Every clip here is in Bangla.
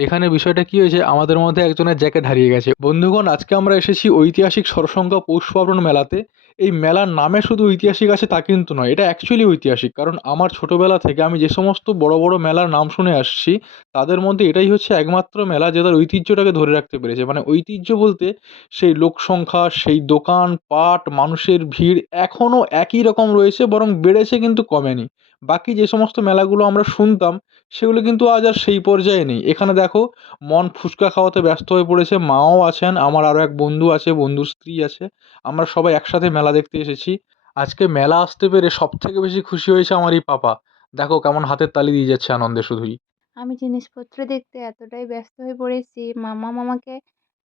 এখানে বিষয়টা কি হয়েছে, আমাদের মধ্যে একজনের জ্যাকেট হারিয়ে গেছে। বন্ধুগণ, আজকে আমরা এসেছি ঐতিহাসিক সরসঙ্গা পৌষ পার্বণ মেলাতে। এই মেলার নামে শুধু ঐতিহাসিক আছে তা কিন্তু নয়, এটা অ্যাকচুয়ালি ঐতিহাসিক। কারণ আমার ছোটবেলা থেকে আমি যে সমস্ত বড়, বড় মেলার নাম শুনে আসছি, তাদের মধ্যে এটাই হচ্ছে একমাত্র মেলা যে তার ঐতিহ্যটাকে ধরে রাখতে পেরেছে। মানে ঐতিহ্য বলতে সেই লোকসংখ্যা, সেই দোকানপাট, মানুষের ভিড় এখনও একই রকম রয়েছে, বরং বেড়েছে কিন্তু কমেনি। বাকি যে সমস্ত মেলাগুলো আমরা শুনতাম, সেগুলো কিন্তু আজ আর সেই পর্যায়ে নেই। এখানে দেখো, মন ফুচকা খাওয়াতে ব্যস্ত হয়ে পড়েছে, মাও আছেন, আমার আরও এক বন্ধু আছে, বন্ধুর স্ত্রী আছে। আমরা সবাই একসাথে মেলা দেখতে এসেছি। আজকে মেলা আসতে পেরে সবথেকে বেশি খুশি হয়েছে আমার এই পাপা। দেখো কেমন হাতের তালি দিয়ে যাচ্ছে আনন্দে শুধুই। আমি জিনিসপত্র দেখতে এতটাই ব্যস্ত হয়ে পড়েছি, মাম্মাম আমাকে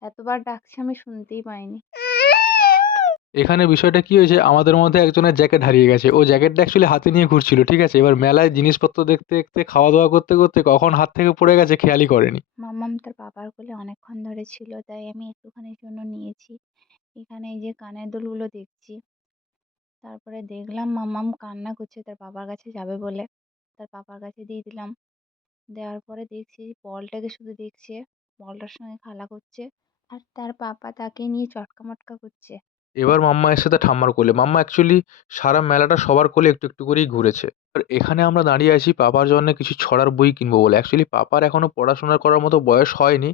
এতবার ডাকছে আমি শুনতেই পাইনি। এখানে বিষয়টা কি হয়েছে, আমাদের মধ্যে একজনের জ্যাকেট হারিয়ে গেছে। ও জ্যাকেটটা অ্যাকচুয়ালি হাতে নিয়ে ঘুরছিল, ঠিক আছে? এবার মেলায় জিনিসপত্র দেখতে, দেখতে, খাওয়া-দাওয়া করতে, করতে কখন হাত থেকে পড়ে গেছে খেয়ালই করেনি। মাম্মাম তার বাবার কোলে অনেকক্ষণ ধরে ছিল, তাই আমি একটুখানির জন্য নিয়েছি। এখানে এই যে কানের দুলগুলো দেখছি। তারপরে দেখলাম মাম্মাম কান্না করছে তার বাবার কাছে যাবে বলে। তার পাপার কাছে দিয়ে দিলাম। দেওয়ার পরে দেখছি বলটাকে শুধু দেখছে, বলটার সঙ্গে খেলা করছে। আর তার পাপা তাকে নিয়ে চটকা-মটকা করছে। এবার মাম্মা এসেছে তার ঠাম্মার কোলে। মাম্মা অ্যাকচুয়ালি সারা মেলাটা সবার কোলে একটু, একটু করেই ঘুরেছে। আর এখানে আমরা দাঁড়িয়ে আছি পাপার জন্যে কিছু ছড়ার বই কিনবো বলে। অ্যাকচুয়ালি পাপার এখনো পড়াশোনা করার মতো বয়স হয়নি।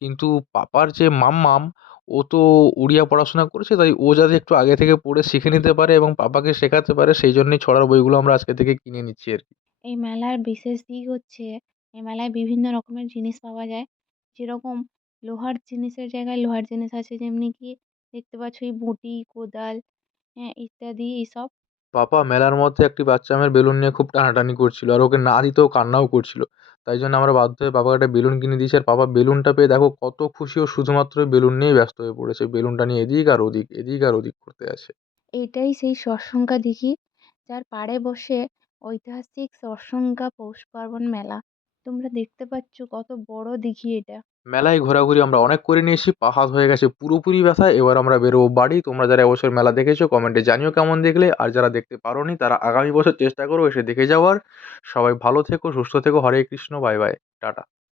কিন্তু পাপার যে মাম্মাম, ও তো উড়িয়া পড়াশোনা করেছে, তাই ও যাতে একটু আগে থেকে পড়ে শিখে নিতে পারে এবং পাপাকে শেখাতে পারে, সেই জন্যই ছড়ার বইগুলো আমরা আজকে থেকে কিনে নিচ্ছি আরকি। এই মেলার বিশেষ দিক হচ্ছে এই মেলায় বিভিন্ন রকমের জিনিস পাওয়া যায়। যেরকম লোহার জিনিসের জায়গায় লোহার জিনিস আছে, যেমনি কি দেখতে পাচ্ছ এই বঁটি, কোদাল, ইত্যাদি এইসব। পাপা মেলার মধ্যে একটি বাচ্চা মেয়ের বেলুন নিয়ে খুব টানাটানি করছিল। আর ওকে না দিতেও কান্নাও করছিল। তাই জন্য আমরা বাধ্য হয়ে পাপাকে একটা বেলুন কিনে দিয়েছি। আর পাপা বেলুনটা পেয়ে দেখো কত খুশি, ও শুধুমাত্র ওই বেলুন নিয়েই ব্যস্ত হয়ে পড়েছে। বেলুনটা নিয়ে এদিক আর ওদিক, এদিক আর ওদিক করতে আছে। এটাই সেই সরসঙ্গা দিঘি, যার পাড়ে বসে ঐতিহাসিক সরসঙ্গা পৌষ পার্বণ মেলা। তোমরা দেখতে পাচ্ছ কত বড় দিঘি এটা। মেলায় ঘোরাঘুরি আমরা অনেক করে নিয়েছি। পা হাত হয়ে গেছে পুরোপুরি ব্যথা। এবার আমরা বেরোবো বাড়ি। তোমরা যারা এবছর মেলা দেখেছো কমেন্টে জানিও কেমন দেখলে। আর যারা দেখতে পারোনি তারা আগামী বছর চেষ্টা করো এসে দেখে যাওয়ার। সবাই ভালো থেকো, সুস্থ থেকো। Hare Krishna. Bye, bye. Tata.